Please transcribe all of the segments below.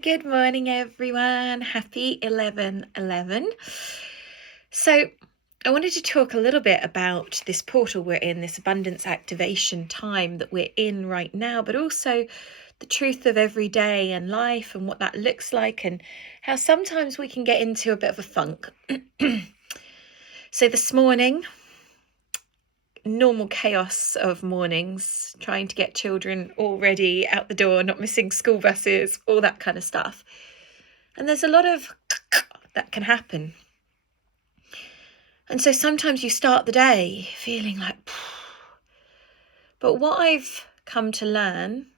Good morning, everyone. Happy 11/11. So, I wanted to talk a little bit about this portal we're in, this abundance activation time that we're in right now, but also the truth of every day and life and what that looks like, and how sometimes we can get into a bit of a funk. So, this morning, normal chaos of mornings, trying to get children all ready out the door, not missing school buses, all that kind of stuff. And there's a lot of that can happen. And so sometimes you start the day feeling like, but what I've come to learn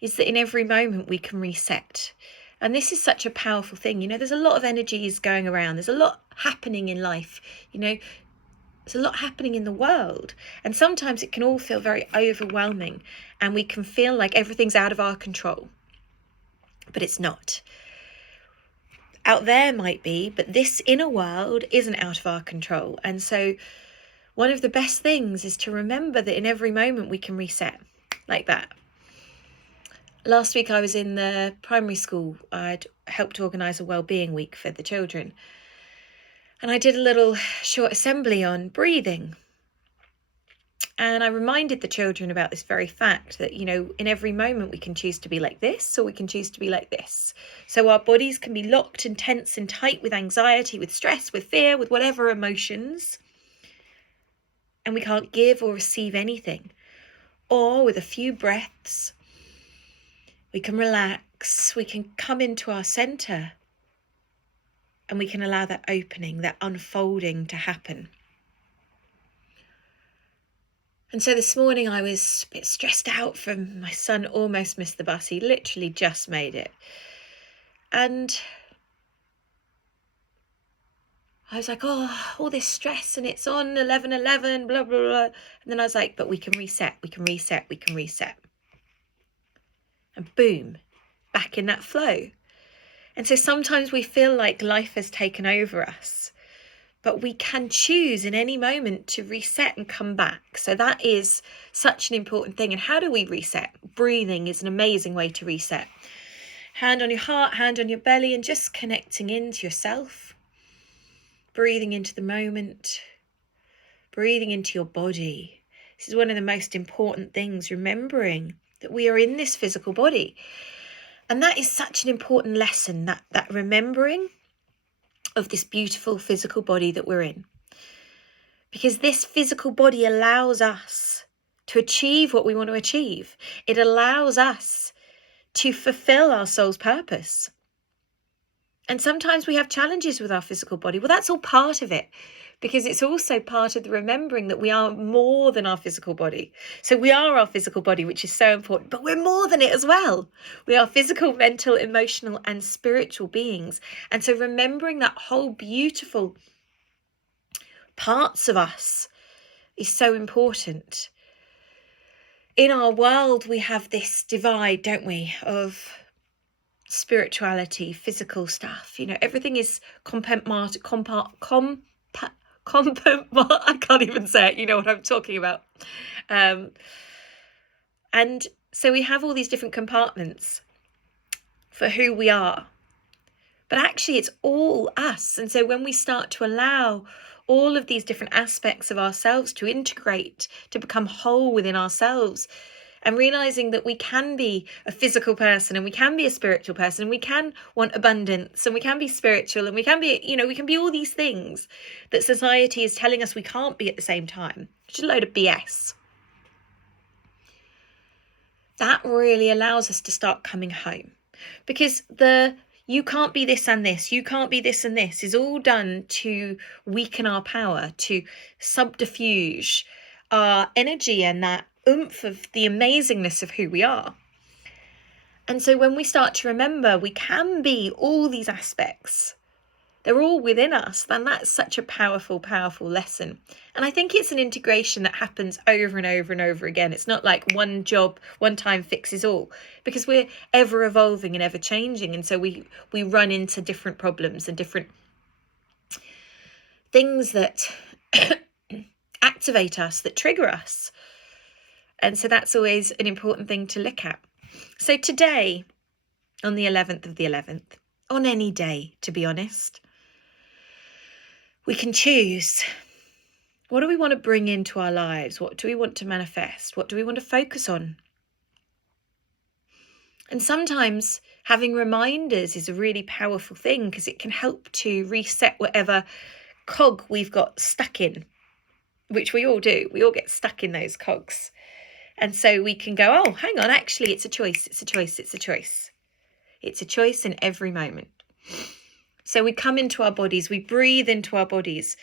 is that in every moment we can reset. And this is such a powerful thing. There's a lot of energies going around. There's a lot happening in life. There's a lot happening in the world. And sometimes it can all feel very overwhelming and we can feel like everything's out of our control. But it's not. Out there might be, but this inner world isn't out of our control. And so one of the best things is to remember that in every moment we can reset like that. Last week I was in the primary school. I'd helped organise a wellbeing week for the children. And I did a little short assembly on breathing. And I reminded the children about this very fact that, in every moment we can choose to be like this or we can choose to be like this. So our bodies can be locked and tense and tight with anxiety, with stress, with fear, with whatever emotions. And we can't give or receive anything. Or with a few breaths, we can relax, we can come into our center, and we can allow that opening, that unfolding to happen. And so this morning I was a bit stressed out from my son almost missed the bus. He literally just made it. And I was like, all this stress and it's on 11/11, blah, blah, blah. And then I was like, but we can reset, we can reset, we can reset. And boom, back in that flow. And so sometimes we feel like life has taken over us, but we can choose in any moment to reset and come back. So that is such an important thing. And how do we reset? Breathing is an amazing way to reset. Hand on your heart, hand on your belly, and just connecting into yourself. Breathing into the moment. Breathing into your body. This is one of the most important things, remembering that we are in this physical body. And that is such an important lesson, that remembering of this beautiful physical body that we're in. Because this physical body allows us to achieve what we want to achieve. It allows us to fulfill our soul's purpose. And sometimes we have challenges with our physical body. Well, that's all part of it, because it's also part of the remembering that we are more than our physical body. So we are our physical body, which is so important, but we're more than it as well. We are physical, mental, emotional, and spiritual beings. And so remembering that whole beautiful parts of us is so important. In our world, we have this divide, don't we, of spirituality, physical stuff. Everything is I can't even say it. You know what I'm talking about. And so we have all these different compartments for who we are. But actually, it's all us. And so when we start to allow all of these different aspects of ourselves to integrate, to become whole within ourselves, and realizing that we can be a physical person and we can be a spiritual person and we can want abundance and we can be spiritual and we can be, we can be all these things that society is telling us we can't be at the same time, which is a load of BS. That really allows us to start coming home, because you can't be this and this, you can't be this and this is all done to weaken our power, to subterfuge our energy and that oomph of the amazingness of who we are. And so when we start to remember we can be all these aspects, they're all within us, then that's such a powerful, powerful lesson. And I think it's an integration that happens over and over and over again. It's not like one job, one time fixes all, because we're ever evolving and ever changing. And so we run into different problems and different things that activate us, that trigger us. And so that's always an important thing to look at. So today, on the 11th of the 11th, on any day, to be honest. We can choose. What do we want to bring into our lives? What do we want to manifest? What do we want to focus on? And sometimes having reminders is a really powerful thing because it can help to reset whatever cog we've got stuck in, which we all do. We all get stuck in those cogs. And so we can go, oh, hang on, actually, it's a choice. It's a choice. It's a choice. It's a choice in every moment. So we come into our bodies. We breathe into our bodies.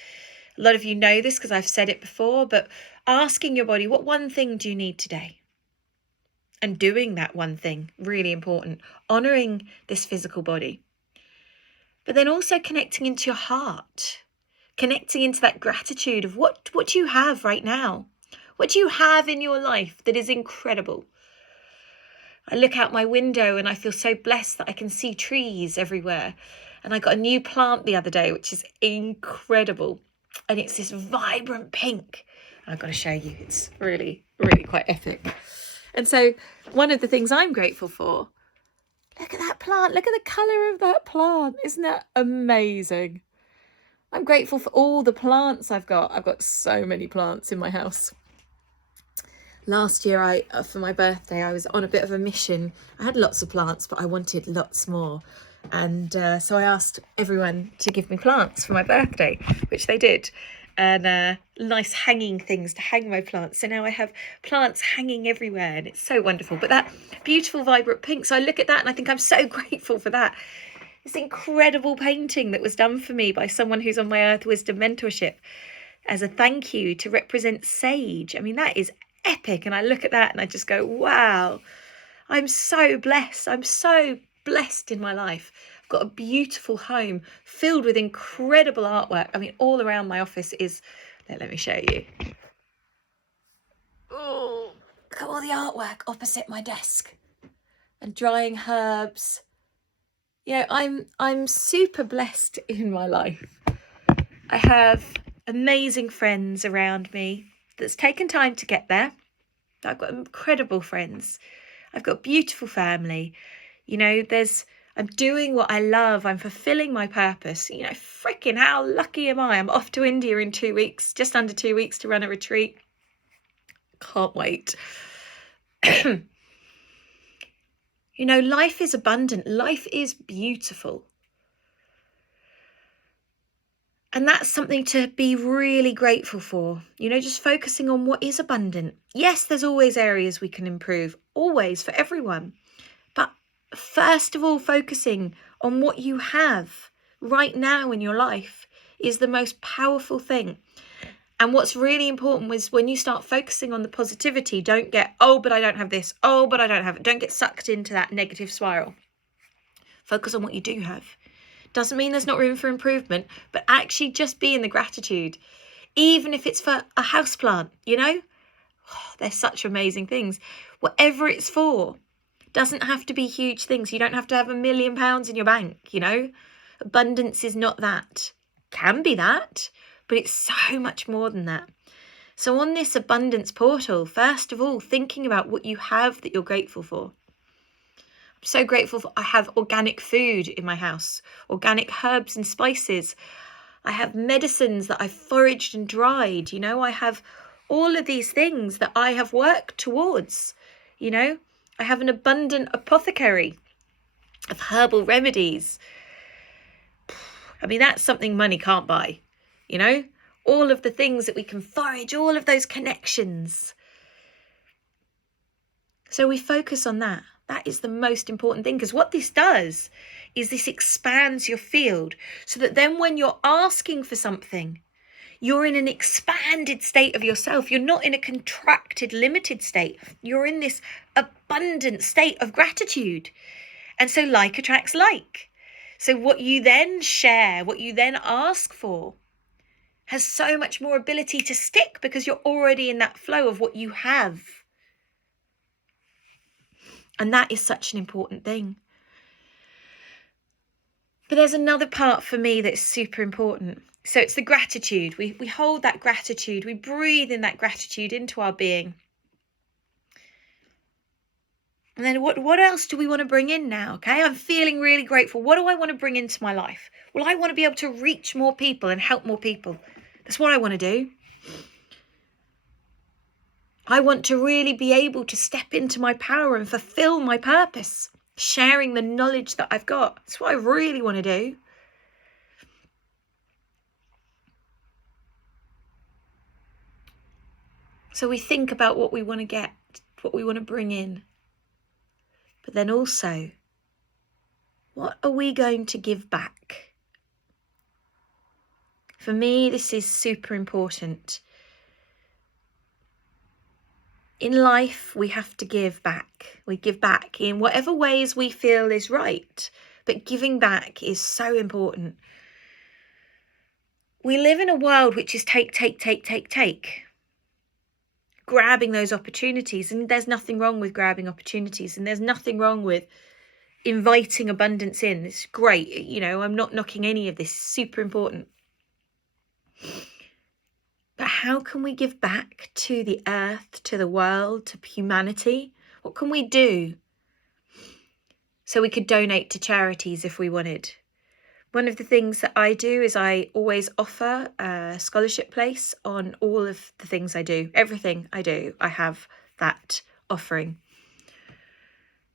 A lot of you know this because I've said it before, but asking your body, what one thing do you need today? And doing that one thing, really important. Honouring this physical body. But then also connecting into your heart. Connecting into that gratitude of what do you have right now? What do you have in your life that is incredible? I look out my window and I feel so blessed that I can see trees everywhere. And I got a new plant the other day, which is incredible. And it's this vibrant pink. I've got to show you. It's really, really quite epic. And so one of the things I'm grateful for, look at that plant. Look at the colour of that plant. Isn't that amazing? I'm grateful for all the plants I've got. I've got so many plants in my house. Last year, for my birthday, I was on a bit of a mission. I had lots of plants, but I wanted lots more. And so I asked everyone to give me plants for my birthday, which they did. And nice hanging things to hang my plants. So now I have plants hanging everywhere and it's so wonderful. But that beautiful vibrant pink, so I look at that and I think I'm so grateful for that. This incredible painting that was done for me by someone who's on my Earth Wisdom mentorship as a thank you to represent sage. I mean, that is epic. And I look at that and I just go, wow, I'm so blessed. I'm so blessed in my life. I've got a beautiful home filled with incredible artwork. I mean, all around my office is, let me show you. Oh, look at all the artwork opposite my desk and drying herbs. You know, I'm super blessed in my life. I have amazing friends around me that's taken time to get there. I've got incredible friends. I've got a beautiful family. You know, I'm doing what I love. I'm fulfilling my purpose. You know, freaking how lucky am I? I'm off to India in 2 weeks, just under 2 weeks to run a retreat. Can't wait. You know, life is abundant. Life is beautiful. And that's something to be really grateful for. You know, just focusing on what is abundant. Yes, there's always areas we can improve, always, for everyone. But first of all, focusing on what you have right now in your life is the most powerful thing. And what's really important was when you start focusing on the positivity, don't get, oh, but I don't have this. Oh, but I don't have it. Don't get sucked into that negative spiral. Focus on what you do have. Doesn't mean there's not room for improvement, but actually just be in the gratitude. Even if it's for a houseplant, you know? Oh, they're such amazing things. Whatever it's for, doesn't have to be huge things. You don't have to have £1 million in your bank, you know? Abundance is not that. Can be that, but it's so much more than that. So on this abundance portal, first of all, thinking about what you have that you're grateful for. I'm so grateful I have organic food in my house, organic herbs and spices. I have medicines that I've foraged and dried. You know, I have all of these things that I have worked towards. You know, I have an abundant apothecary of herbal remedies. I mean, that's something money can't buy. You know, all of the things that we can forage, all of those connections. So we focus on that. That is the most important thing, because what this does is this expands your field so that then when you're asking for something, you're in an expanded state of yourself. You're not in a contracted, limited state. You're in this abundant state of gratitude. And so like attracts like. So what you then share, what you then ask for, has so much more ability to stick because you're already in that flow of what you have. And that is such an important thing. But there's another part for me that's super important. So it's the gratitude. We hold that gratitude. We breathe in that gratitude into our being. And then what else do we want to bring in now? Okay, I'm feeling really grateful. What do I want to bring into my life? Well, I want to be able to reach more people and help more people. That's what I want to do. I want to really be able to step into my power and fulfill my purpose, sharing the knowledge that I've got. That's what I really want to do. So we think about what we want to get, what we want to bring in. But then also, what are we going to give back? For me, this is super important. In life, we have to give back. We give back in whatever ways we feel is right. But giving back is so important. We live in a world which is take. Grabbing those opportunities. And there's nothing wrong with grabbing opportunities. And there's nothing wrong with inviting abundance in. It's great. You know, I'm not knocking any of this. It's super important. But how can we give back to the earth, to the world, to humanity? What can we do? So we could donate to charities if we wanted. One of the things that I do is I always offer a scholarship place on all of the things I do. Everything I do, I have that offering.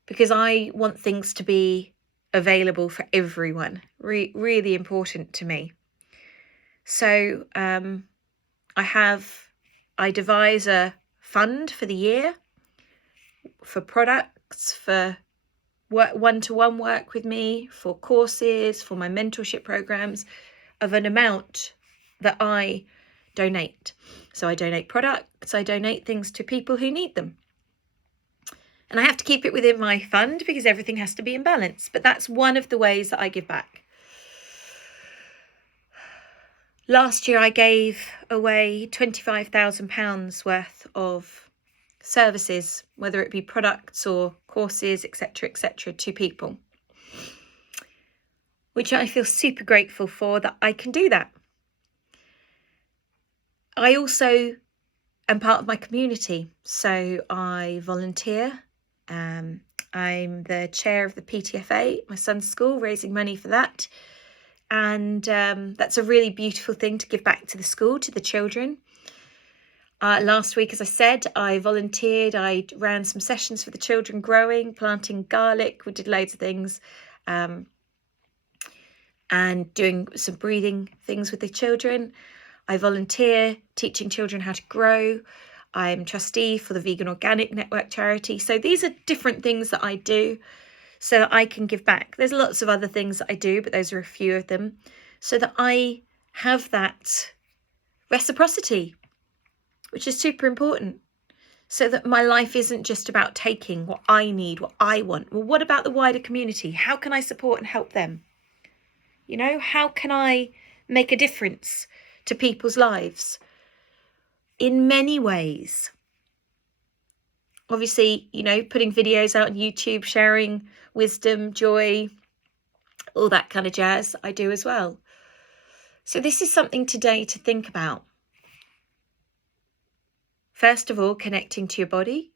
Because I want things to be available for everyone. Really important to me. So I devise a fund for the year for products, for one-to-one work with me, for courses, for my mentorship programs, of an amount that I donate. So I donate products, I donate things to people who need them. And I have to keep it within my fund because everything has to be in balance. But that's one of the ways that I give back. Last year I gave away £25,000 worth of services, whether it be products or courses, etc., to people, which I feel super grateful for that I can do that. I also am part of my community, so I volunteer. I'm the chair of the PTFA, my son's school, raising money for that. And that's a really beautiful thing to give back to the school, to the children. Last week, as I said, I volunteered. I ran some sessions for the children growing, planting garlic. We did loads of things and doing some breathing things with the children. I volunteer teaching children how to grow. I'm trustee for the Vegan Organic Network charity. So these are different things that I do so that I can give back. There's lots of other things that I do, but those are a few of them, so that I have that reciprocity, which is super important, so that my life isn't just about taking what I need, what I want. Well, what about the wider community? How can I support and help them? You know, how can I make a difference to people's lives? In many ways. Obviously, you know, putting videos out on YouTube, sharing wisdom, joy, all that kind of jazz, I do as well. So this is something today to think about. First of all, connecting to your body,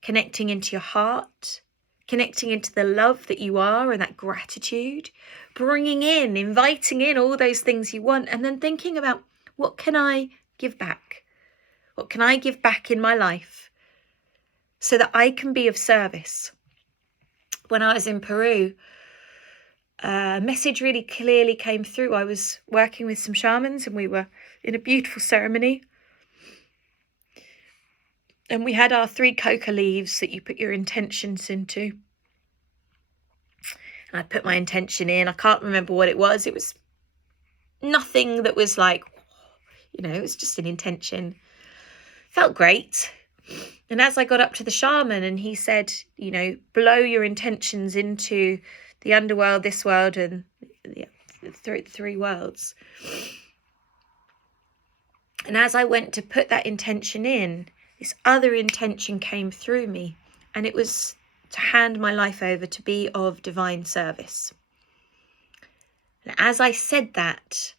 connecting into your heart, connecting into the love that you are and that gratitude, bringing in, inviting in all those things you want, and then thinking about, what can I give back? What can I give back in my life so that I can be of service? When I was in Peru, a message really clearly came through. I was working with some shamans and we were in a beautiful ceremony. And we had our 3 coca leaves that you put your intentions into. And I put my intention in. I can't remember what it was. It was nothing that was like, you know, it was just an intention. Felt great. And as I got up to the shaman and he said, you know, blow your intentions into the underworld, this world, and the 3 worlds. And as I went to put that intention in, this other intention came through me, and it was to hand my life over to be of divine service. And as I said that,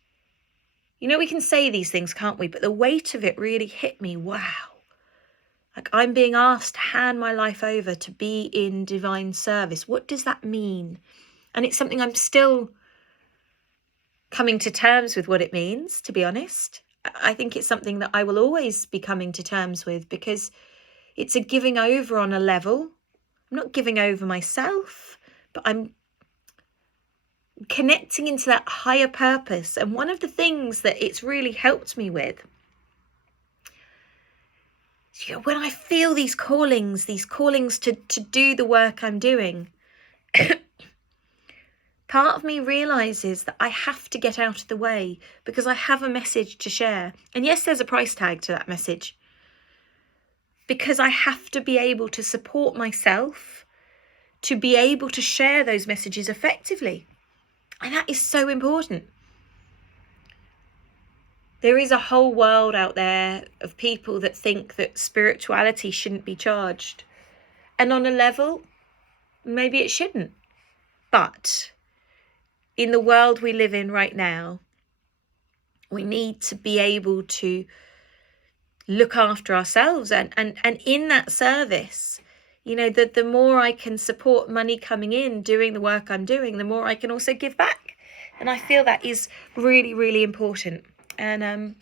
you know, we can say these things, can't we? But the weight of it really hit me. Wow. Like, I'm being asked to hand my life over to be in divine service. What does that mean? And it's something I'm still coming to terms with what it means, to be honest. I think it's something that I will always be coming to terms with, because it's a giving over on a level. I'm not giving over myself, but I'm connecting into that higher purpose. And one of the things that it's really helped me with, when I feel these callings to do the work I'm doing, part of me realises that I have to get out of the way, because I have a message to share. And yes, there's a price tag to that message, because I have to be able to support myself to be able to share those messages effectively. And that is so important. There is a whole world out there of people that think that spirituality shouldn't be charged. And on a level, maybe it shouldn't. But in the world we live in right now, we need to be able to look after ourselves. And in that service, the more I can support money coming in, doing the work I'm doing, the more I can also give back. And I feel that is really, really important. And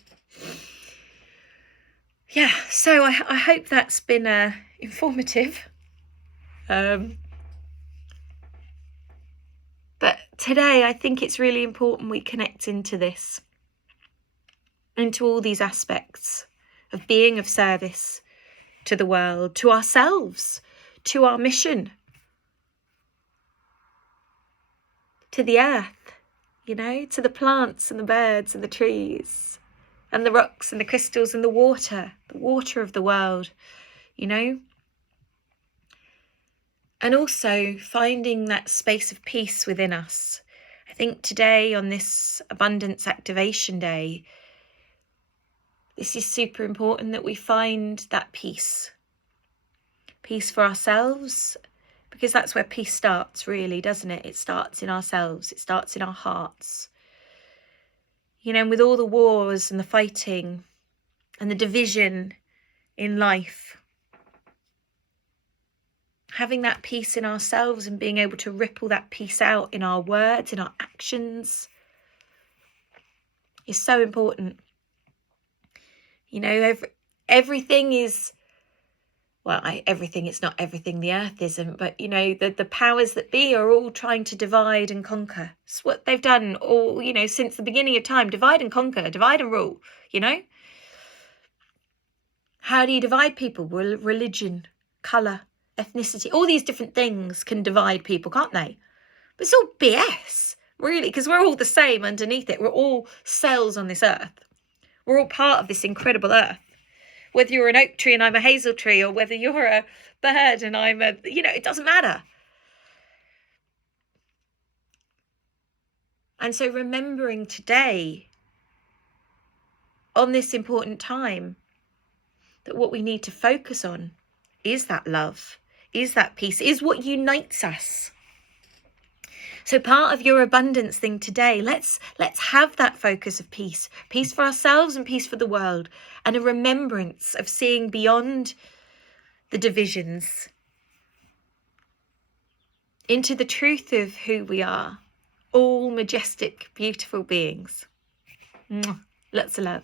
so I hope that's been informative. But today I think it's really important we connect into this, into all these aspects of being of service to the world, to ourselves, to our mission, to the earth, to the plants and the birds and the trees and the rocks and the crystals and the water of the world, And also finding that space of peace within us. I think today, on this Abundance Activation Day, this is super important that we find that peace. Peace for ourselves, because that's where peace starts, really, doesn't it? It starts in ourselves. It starts in our hearts. And with all the wars and the fighting and the division in life, having that peace in ourselves and being able to ripple that peace out in our words, in our actions, is so important. Everything is, everything, it's not everything, the earth isn't, but the powers that be are all trying to divide and conquer. It's what they've done all, since the beginning of time. Divide and conquer, divide and rule, How do you divide people? Well, religion, colour, ethnicity, all these different things can divide people, can't they? But it's all BS, really, because we're all the same underneath it. We're all cells on this earth. We're all part of this incredible earth. Whether you're an oak tree and I'm a hazel tree, or whether you're a bird and I'm a, it doesn't matter. And so remembering today, on this important time, that what we need to focus on is that love, is that peace, is what unites us. So part of your abundance thing today, let's have that focus of peace for ourselves and peace for the world, and a remembrance of seeing beyond the divisions into the truth of who we are, all majestic, beautiful beings. Lots of love.